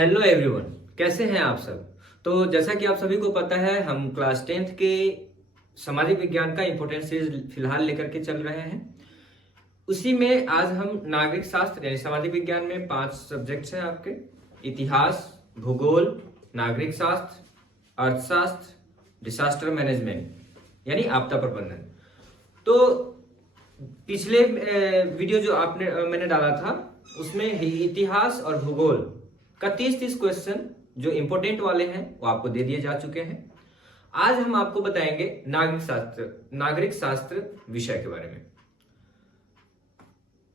Hello everyone, कैसे हैं आप सब। तो जैसा कि आप सभी को पता है, हम क्लास 10th के सामाजिक विज्ञान का इंपॉर्टेंट सीरीज फिलहाल लेकर के चल रहे हैं। उसी में आज हम नागरिक शास्त्र यानी सामाजिक विज्ञान में 5 सब्जेक्ट्स हैं आपके: इतिहास, भूगोल, नागरिक शास्त्र, अर्थशास्त्र, डिसास्टर मैनेजमेंट यानी आपदा प्रबंधन। तो पिछले वीडियो जो मैंने डाला था उसमें इतिहास और भूगोल का 30 क्वेश्चन जो इंपॉर्टेंट वाले हैं वो आपको दे दिए जा चुके हैं। आज हम आपको बताएंगे नागरिक शास्त्र विषय के बारे में।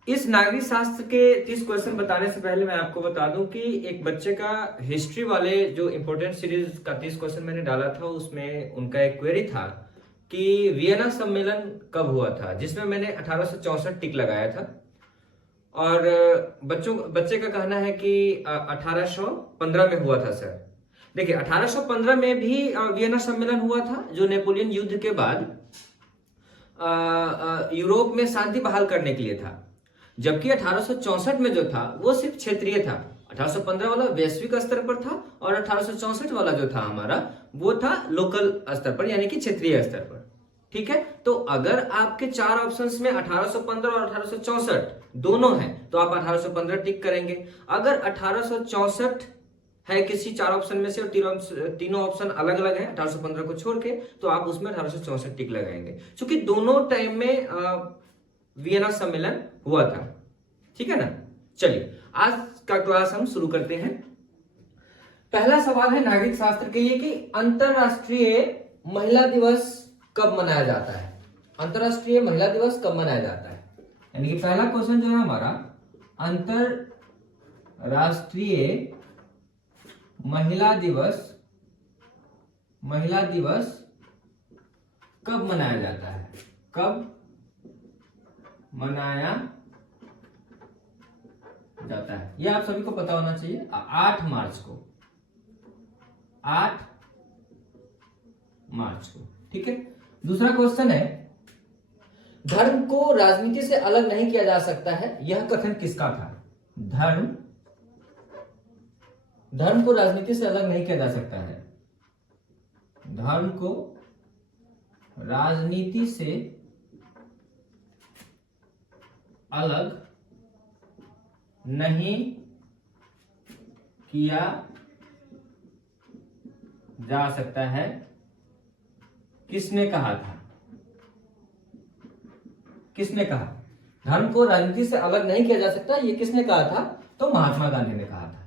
इस नागरिक शास्त्र के 30 क्वेश्चन बताने से पहले मैं आपको बता दूं कि एक बच्चे का हिस्ट्री वाले जो इंपॉर्टेंट सीरीज का 30 क्वेश्चन मैंने डाला था उसमें उनका एक क्वेरी था कि वियना सम्मेलन कब हुआ था, जिसमें मैंने 1864 टिक लगाया था। और बच्चे का कहना है कि 1815 में हुआ था सर। देखिए, 1815 में भी वियना सम्मेलन हुआ था जो नेपोलियन युद्ध के बाद यूरोप में शांति बहाल करने के लिए था। जबकि 1864 में जो था वो सिर्फ क्षेत्रीय था। 1815 वाला वैश्विक स्तर पर था और 1864 वाला जो था हमारा वो था लोकल स्तर पर यानी कि क्षेत्रीय स्तर पर। ठीक है, तो अगर आपके 4 ऑप्शंस में 1815 और 1864 दोनों हैं तो आप 1815 टिक करेंगे। अगर 1864 है किसी 4 ऑप्शन में से और तीनों ऑप्शन अलग अलग है 1815 को छोड़ के, तो आप उसमें 1864 टिक लगाएंगे, क्योंकि दोनों टाइम में वियना सम्मेलन हुआ था। ठीक है ना। चलिए आज का क्लास हम शुरू करते हैं। पहला सवाल है नागरिक शास्त्र के लिए कि अंतरराष्ट्रीय महिला दिवस कब मनाया जाता है। अंतरराष्ट्रीय महिला दिवस कब मनाया जाता है, यानी कि पहला क्वेश्चन जो है हमारा, अंतरराष्ट्रीय महिला दिवस कब मनाया जाता है, कब मनाया जाता है। यह आप सभी को पता होना चाहिए। 8 मार्च को, 8 मार्च को। ठीक है। दूसरा क्वेश्चन है, धर्म को राजनीति से अलग नहीं किया जा सकता है, यह कथन किसका था। धर्म को राजनीति से अलग नहीं किया जा सकता है, धर्म को राजनीति से अलग नहीं किया जा सकता है, किसने कहा था। किसने कहा धर्म को राजनीति से अलग नहीं किया जा सकता, ये किसने कहा था, तो महात्मा गांधी ने कहा था।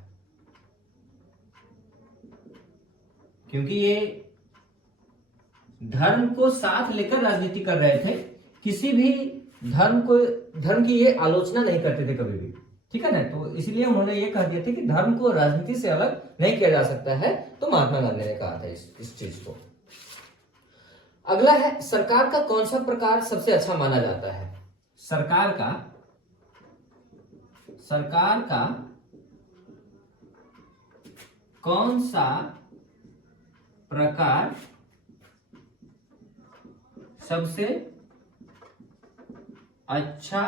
क्योंकि ये धर्म को साथ लेकर राजनीति कर रहे थे, किसी भी धर्म की ये आलोचना नहीं करते थे कभी भी। ठीक है ना। तो इसलिए उन्होंने ये कह दिया था कि धर्म को राजनीति से अलग नहीं किया जा सकता है, तो महात्मा गांधी ने कहा था इस चीज को। अगला है, सरकार का कौन सा प्रकार सबसे अच्छा माना जाता है। सरकार का कौन सा प्रकार सबसे अच्छा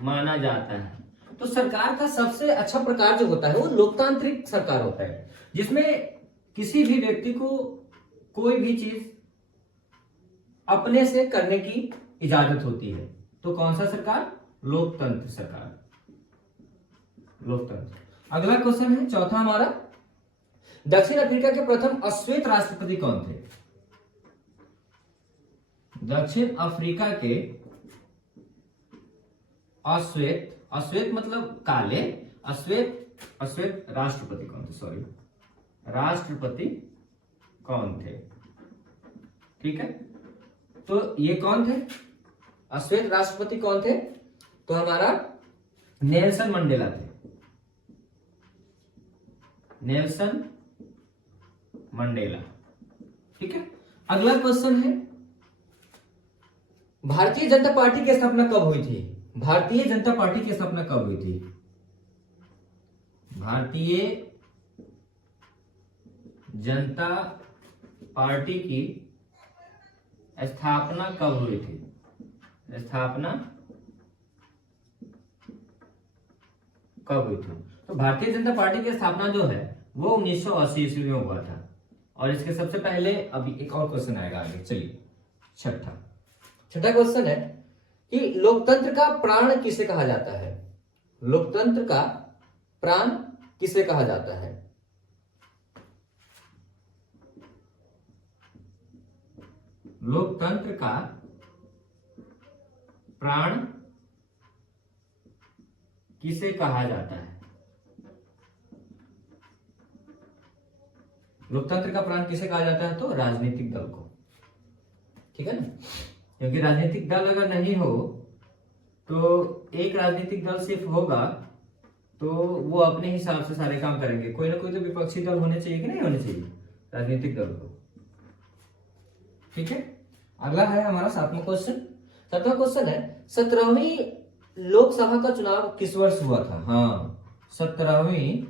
माना जाता है। तो सरकार का सबसे अच्छा प्रकार जो होता है वो लोकतांत्रिक सरकार होता है, जिसमें किसी भी व्यक्ति को कोई भी चीज अपने से करने की इजाजत होती है। तो कौन सा सरकार, लोकतंत्र सरकार, लोकतंत्र। अगला क्वेश्चन है चौथा हमारा, दक्षिण अफ्रीका के प्रथम अश्वेत राष्ट्रपति कौन थे। दक्षिण अफ्रीका के अश्वेत मतलब काले, अश्वेत राष्ट्रपति कौन थे, सॉरी, राष्ट्रपति कौन थे। ठीक है, तो ये कौन थे, अश्वेत राष्ट्रपति कौन थे, तो हमारा नेल्सन मंडेला थे, नेल्सन मंडेला। ठीक है। अगला क्वेश्चन है, भारतीय जनता पार्टी की स्थापना कब हुई थी। भारतीय जनता पार्टी की स्थापना कब हुई थी। भारतीय जनता पार्टी की स्थापना कब हुई थी। स्थापना कब हुई थी? तो भारतीय जनता पार्टी की स्थापना जो है वो 1980 ईस्वी में हुआ था। और इसके सबसे पहले अभी एक और क्वेश्चन आएगा आगे, चलिए छठा क्वेश्चन है कि लोकतंत्र का प्राण किसे कहा जाता है? लोकतंत्र का प्राण किसे कहा जाता है? लोकतंत्र का प्राण किसे कहा जाता है? लोकतंत्र का प्राण किसे कहा जाता है? तो राजनीतिक दल को, ठीक है ना, क्योंकि राजनीतिक दल अगर नहीं हो तो एक राजनीतिक दल सिर्फ होगा तो वो अपने हिसाब से सारे काम करेंगे। कोई ना कोई तो विपक्षी दल होने चाहिए कि नहीं होने चाहिए राजनीतिक दल को, ठीक है। अगला है हमारा 7वां क्वेश्चन। 7वां क्वेश्चन है 17वीं लोकसभा का चुनाव किस वर्ष हुआ था? हाँ, 17वीं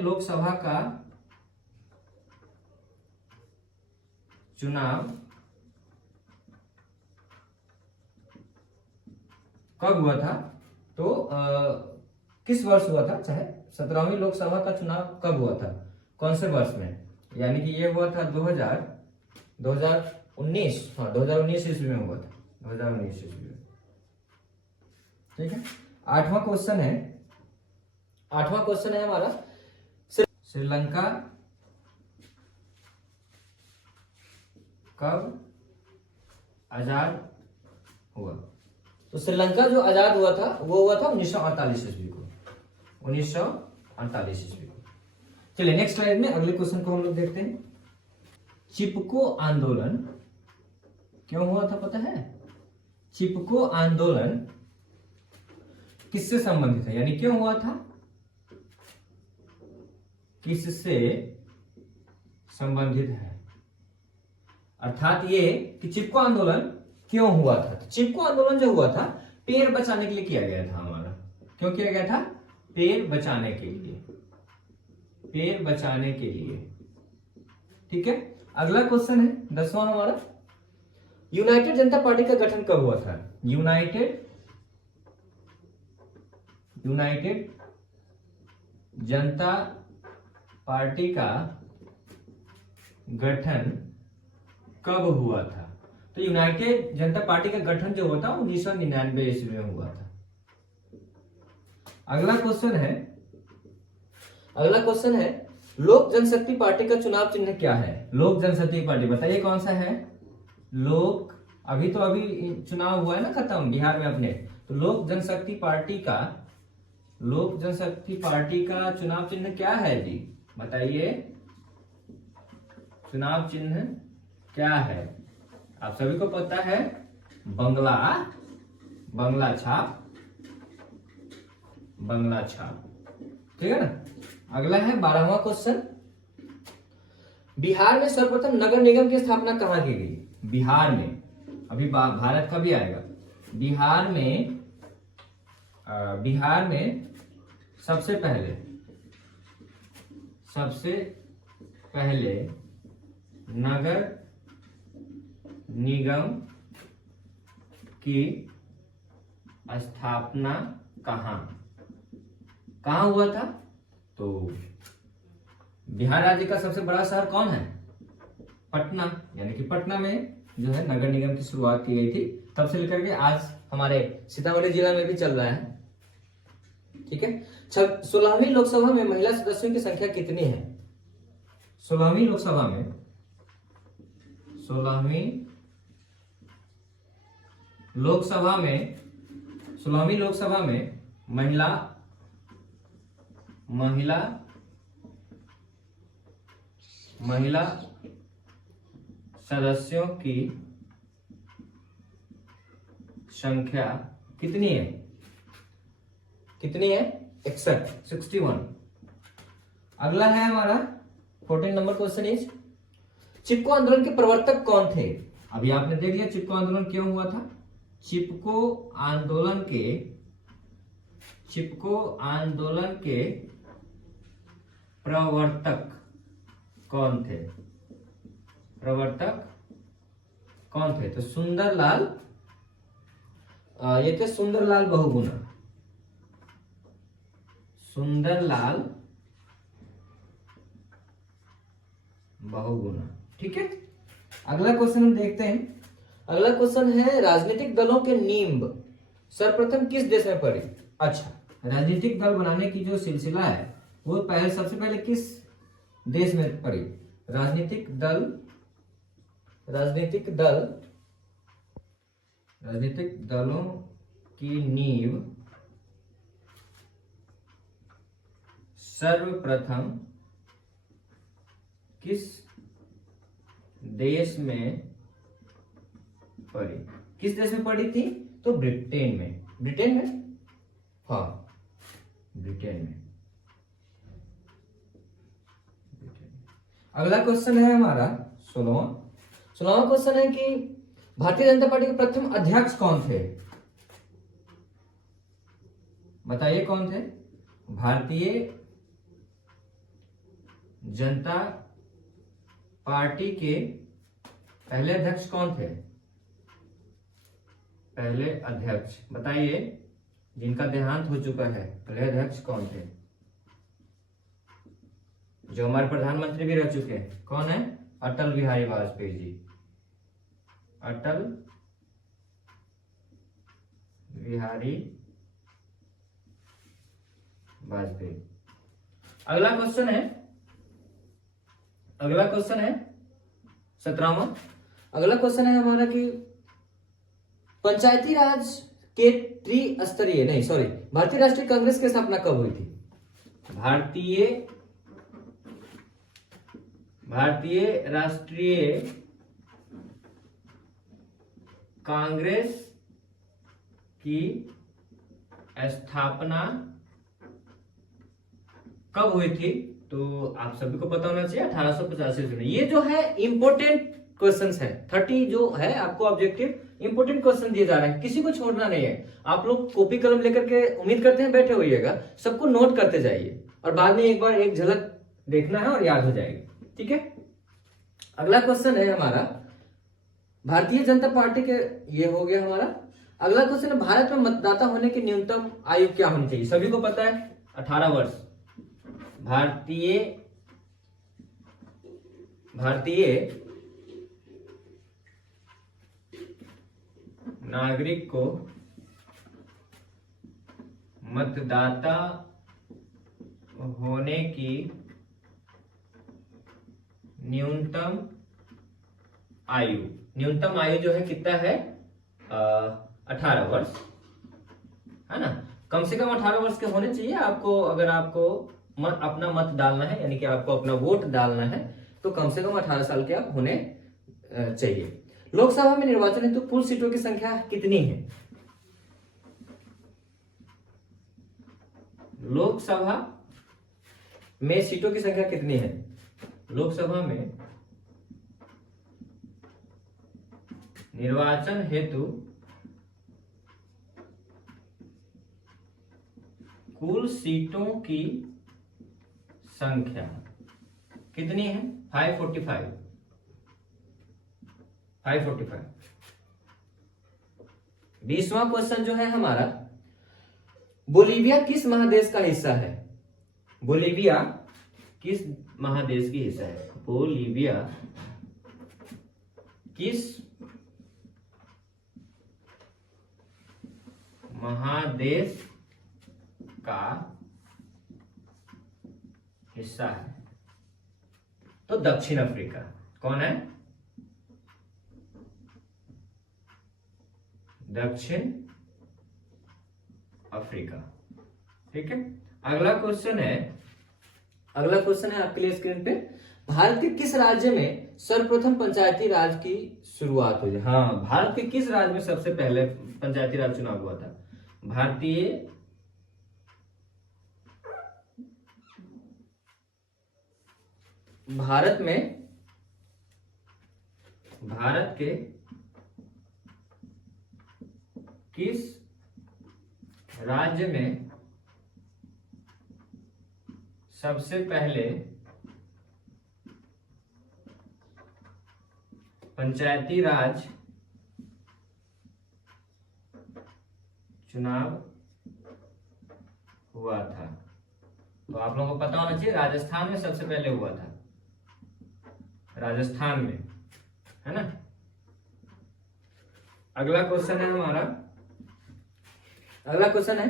लोकसभा का चुनाव कब हुआ था? तो किस वर्ष हुआ था? चाहे 17वीं लोकसभा का चुनाव कब हुआ था, कौन से वर्ष में? यानी कि ये हुआ था 2019, हाँ 2019 ईस्वी में हुआ था, 2019 ईस्वी में, ठीक है। 8वां क्वेश्चन है हमारा श्रीलंका कब आजाद हुआ? तो श्रीलंका जो आजाद हुआ था वो हुआ था 1948 ईस्वी को, 1948 ईस्वी को। चलिए नेक्स्ट स्लाइड में अगले क्वेश्चन को हम लोग देखते हैं। चिपको आंदोलन क्यों हुआ था पता है? चिपको आंदोलन किससे संबंधित है, यानी क्यों हुआ था, किससे संबंधित है? अर्थात ये कि चिपको आंदोलन क्यों हुआ था? तो चिपको आंदोलन जो हुआ था पेड़ बचाने के लिए किया गया था हमारा। क्यों किया गया था? पेड़ बचाने के लिए, पेड़ बचाने के लिए, ठीक है। अगला क्वेश्चन है 10वां हमारा, यूनाइटेड जनता पार्टी का गठन कब हुआ था? यूनाइटेड जनता पार्टी का गठन कब हुआ था? तो यूनाइटेड जनता पार्टी का गठन जो हुआ था 1999 ईस्वी में हुआ था। अगला क्वेश्चन है लोक जनशक्ति पार्टी का चुनाव चिन्ह क्या है? लोक जनशक्ति पार्टी बताइए कौन सा है? अभी चुनाव हुआ है ना खत्म बिहार में अपने, तो लोक जनशक्ति पार्टी का चुनाव चिन्ह क्या है जी? बताइए चुनाव चिन्ह क्या है? आप सभी को पता है बंगला छाप, ठीक है ना। अगला है 12वां क्वेश्चन, बिहार में सर्वप्रथम नगर निगम की स्थापना कहां की गई? बिहार में, अभी भारत का भी आएगा, बिहार में सबसे पहले नगर निगम की स्थापना कहां हुआ था? तो बिहार राज्य का सबसे बड़ा शहर कौन है? पटना, यानी कि पटना में जो है नगर निगम की शुरुआत की गई थी। तब से लेकर के आज हमारे सीतामढ़ी जिला में भी चल रहा है, ठीक है। 16वीं लोकसभा में महिला सदस्यों की संख्या कितनी है? 16वीं लोकसभा में महिला सदस्यों की संख्या कितनी है? 61। अगला है हमारा 14 नंबर क्वेश्चन इज चिपको आंदोलन के प्रवर्तक कौन थे? अभी आपने देख लिया चिपको आंदोलन क्यों हुआ था। चिपको आंदोलन के प्रवर्तक कौन थे? तो सुंदरलाल, ये थे सुंदरलाल बहुगुणा, सुंदरलाल बहुगुणा। ठीक है, अगला क्वेश्चन हम देखते हैं। अगला क्वेश्चन है राजनीतिक दलों के नींव सर्वप्रथम किस देश में पड़ी। अच्छा, राजनीतिक दल बनाने की जो सिलसिला है वो सबसे पहले किस देश में पड़ी। राजनीतिक दलों की नींव सर्वप्रथम किस देश में पड़ी। किस देश में पड़ी थी, तो ब्रिटेन में। ब्रिटेन में, हाँ ब्रिटेन में। अगला क्वेश्चन है हमारा 16वां क्वेश्चन है कि भारतीय जनता पार्टी के प्रथम अध्यक्ष कौन थे। बताइए कौन थे। भारतीय जनता पार्टी के पहले अध्यक्ष कौन थे। पहले अध्यक्ष बताइए, जिनका देहांत हो चुका है, पहले अध्यक्ष कौन थे, जो हमारे प्रधानमंत्री भी रह चुके हैं। कौन है, अटल बिहारी वाजपेयी जी। अटल बिहारी वाजपेयी। अगला क्वेश्चन है 17वां। अगला क्वेश्चन है हमारा कि पंचायती राज के भारतीय राष्ट्रीय कांग्रेस की स्थापना कब हुई थी। भारतीय राष्ट्रीय कांग्रेस की स्थापना कब हुई थी, तो आप सभी को पता होना चाहिए 1885 में। ये जो है इंपॉर्टेंट क्वेश्चंस है, 30 जो है आपको ऑब्जेक्टिव इंपॉर्टेंट क्वेश्चन दिए जा रहे हैं, किसी को छोड़ना नहीं है। आप लोग कॉपी कलम लेकर के उम्मीद करते हैं बैठे होइएगा, सबको नोट करते जाइए और बाद में एक बार एक झलक देखना है और याद हो जाएगी। ठीक है, अगला क्वेश्चन है हमारा भारतीय जनता पार्टी के, ये हो गया हमारा। अगला क्वेश्चन है भारत में मतदाता होने की न्यूनतम आयु क्या होनी चाहिए। सभी को पता है 18 वर्ष। भारतीय नागरिक को मतदाता होने की न्यूनतम आयु जो है कितना है, 18 वर्ष है ना। कम से कम 18 वर्ष के होने चाहिए आपको। अगर आपको अपना मत डालना है, यानी कि आपको अपना वोट डालना है, तो कम से कम 18 साल के आप होने चाहिए। लोकसभा में निर्वाचन हेतु कुल सीटों की संख्या कितनी है। लोकसभा में सीटों की संख्या कितनी है। लोकसभा में निर्वाचन हेतु कुल सीटों की संख्या कितनी है, 545। 20वां क्वेश्चन जो है हमारा, बोलीविया किस महादेश का हिस्सा है। बोलीविया किस महादेश की हिस्सा है। बोलीविया किस महादेश का हिस्सा है, तो दक्षिण अफ्रीका। कौन है, दक्षिण अफ्रीका। ठीक है, अगला क्वेश्चन है आपके लिए स्क्रीन पे, भारत के किस राज्य में सर्वप्रथम पंचायती राज की शुरुआत हुई। हाँ, भारत के किस राज्य में सबसे पहले पंचायती राज चुनाव हुआ था। भारत के किस राज्य में सबसे पहले पंचायती राज चुनाव हुआ था। तो आप लोगों को पता होना चाहिए, राजस्थान में सबसे पहले हुआ था, राजस्थान में, है ना। अगला क्वेश्चन है हमारा, अगला क्वेश्चन है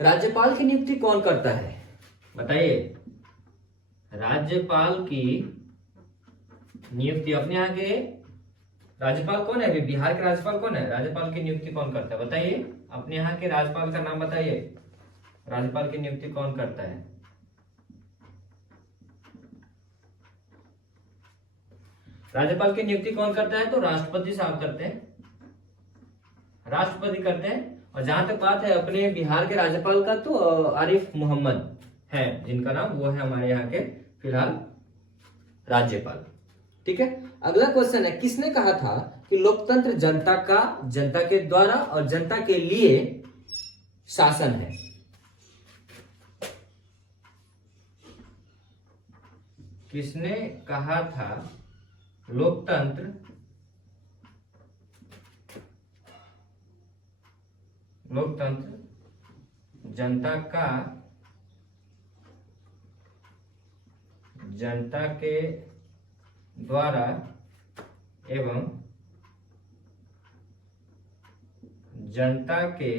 राज्यपाल की नियुक्ति कौन करता है, बताइए। राज्यपाल की नियुक्ति, अपने यहाँ के राज्यपाल कौन है, अभी बिहार के राज्यपाल कौन है, राज्यपाल की नियुक्ति कौन करता है, बताइए। अपने यहाँ के राज्यपाल का नाम बताइए, राज्यपाल की नियुक्ति कौन करता है। राज्यपाल की नियुक्ति कौन करता है, तो राष्ट्रपति साहब करते हैं, राष्ट्रपति करते हैं। और जहां तक बात है अपने बिहार के राज्यपाल का, तो आरिफ मोहम्मद है जिनका नाम, वो है हमारे यहाँ के फिलहाल राज्यपाल। ठीक है। अगला क्वेश्चन है, किसने कहा था कि लोकतंत्र जनता का, जनता के द्वारा और जनता के लिए शासन है। किसने कहा था लोकतंत्र जनता का, जनता के द्वारा एवं जनता के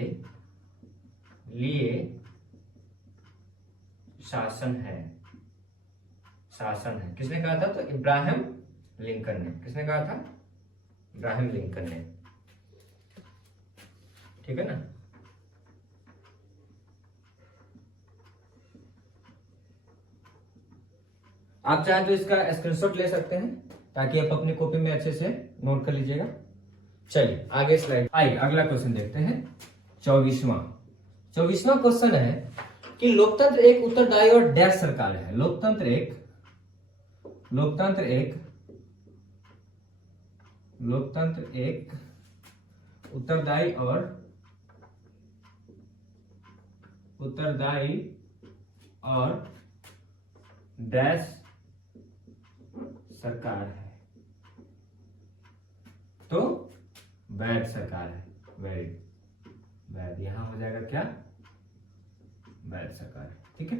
लिए शासन है, शासन है। किसने कहा था, तो इब्राहिम लिंकन ने। किसने कहा था, इब्राहिम लिंकन ने। ठीक है ना। आप चाहें तो इसका स्क्रीनशॉट ले सकते हैं ताकि आप अपनी कॉपी में अच्छे से नोट कर लीजिएगा। चलिए आगे स्लाइड, आइए अगला क्वेश्चन देखते हैं। 24वां क्वेश्चन है कि लोकतंत्र एक उत्तरदायी और डैश सरकार है। लोकतंत्र एक उत्तरदायी और डैश सरकार है, तो वैध सरकार है। वैध यहां हो जाएगा क्या, वैध सरकार है। ठीक है।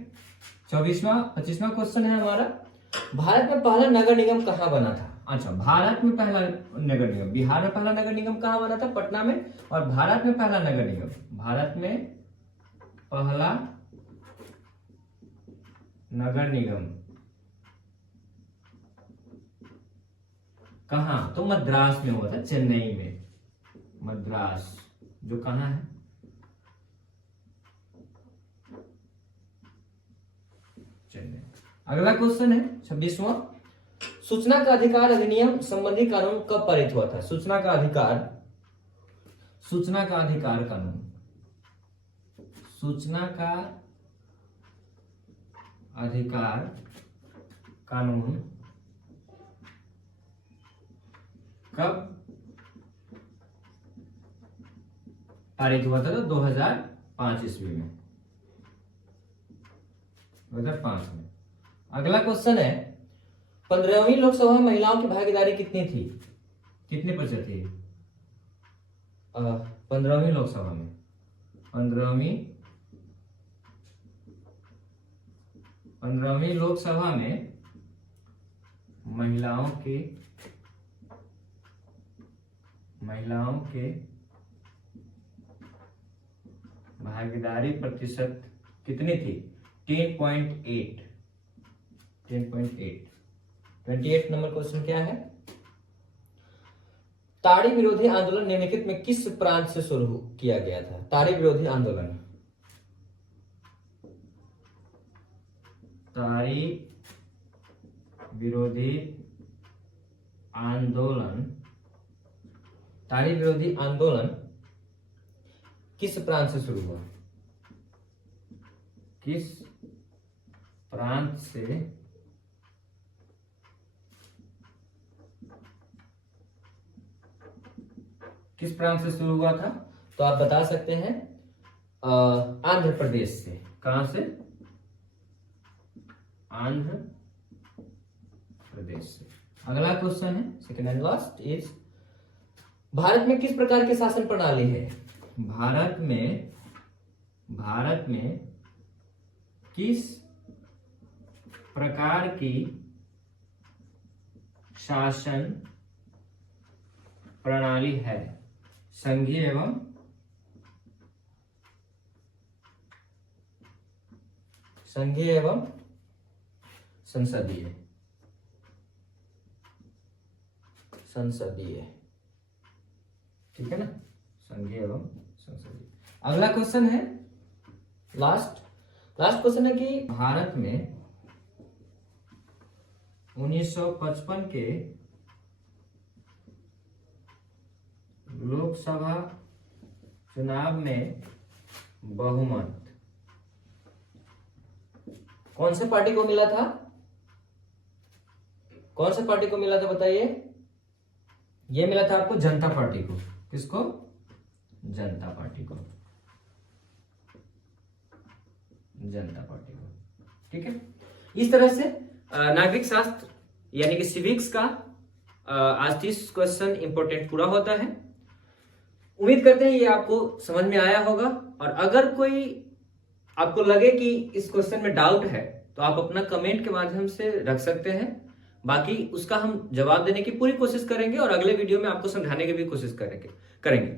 25वां क्वेश्चन है हमारा, भारत में पहला नगर निगम कहां बना था। अच्छा, भारत में पहला नगर निगम, बिहार में पहला नगर निगम कहां बना था, पटना में। और भारत में पहला नगर निगम, भारत में पहला नगर निगम कहां, तो मद्रास में हुआ था, चेन्नई में। मद्रास जो कहां है, चेन्नई। अगला क्वेश्चन है 26वां, सूचना का अधिकार अधिनियम संबंधी कानून कब पारित हुआ था। सूचना का अधिकार कानून, सूचना का अधिकार कानून कब पारित हुआ था, तो 2005 ईस्वी में, 2005 में। अगला क्वेश्चन है, 15वीं लोकसभा में महिलाओं की भागीदारी कितनी थी, कितने प्रतिशत थी। 15वीं लोकसभा में, 15वीं लोकसभा में महिलाओं के भागीदारी प्रतिशत कितनी थी, 10.8। 28 नंबर क्वेश्चन क्या है, ताड़ी विरोधी आंदोलन निम्नलिखित में किस प्रांत से शुरू किया गया था। ताड़ी विरोधी आंदोलन, ताड़ी विरोधी आंदोलन किस प्रांत से शुरू हुआ, किस प्रांत से शुरू हुआ था, तो आप बता सकते हैं आंध्र प्रदेश से। कहां से, आंध्र प्रदेश से। अगला क्वेश्चन है, second and last is, Bharat में किस प्रकार की शासन प्रणाली है। भारत में किस प्रकार की शासन प्रणाली है? संघीय एवं संसदीय। ठीक है ना, संघीय एवं संसदीय। अगला क्वेश्चन है, लास्ट क्वेश्चन है कि भारत में 1955 के लोकसभा चुनाव में बहुमत कौन से पार्टी को मिला था? कौन से पार्टी को मिला था बताइए? ये मिला था आपको जनता पार्टी को। किसको? जनता पार्टी को। ठीक है, इस तरह से नागरिक शास्त्र यानी कि सिविक्स का आज 30 क्वेश्चन इंपॉर्टेंट पूरा होता है। उम्मीद करते हैं ये आपको समझ में आया होगा, और अगर कोई आपको लगे कि इस क्वेश्चन में डाउट है तो आप अपना कमेंट के माध्यम से रख सकते हैं। बाकी उसका हम जवाब देने की पूरी कोशिश करेंगे और अगले वीडियो में आपको समझाने की भी कोशिश करेंगे।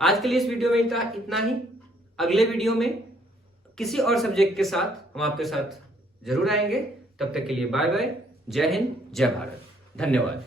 आज के लिए इस वीडियो में इतना ही। अगले वीडियो में किसी और सब्जेक्ट के साथ हम आपके साथ जरूर आएंगे। तब तक के लिए बाय बाय। जय हिंद, जय भारत, धन्यवाद।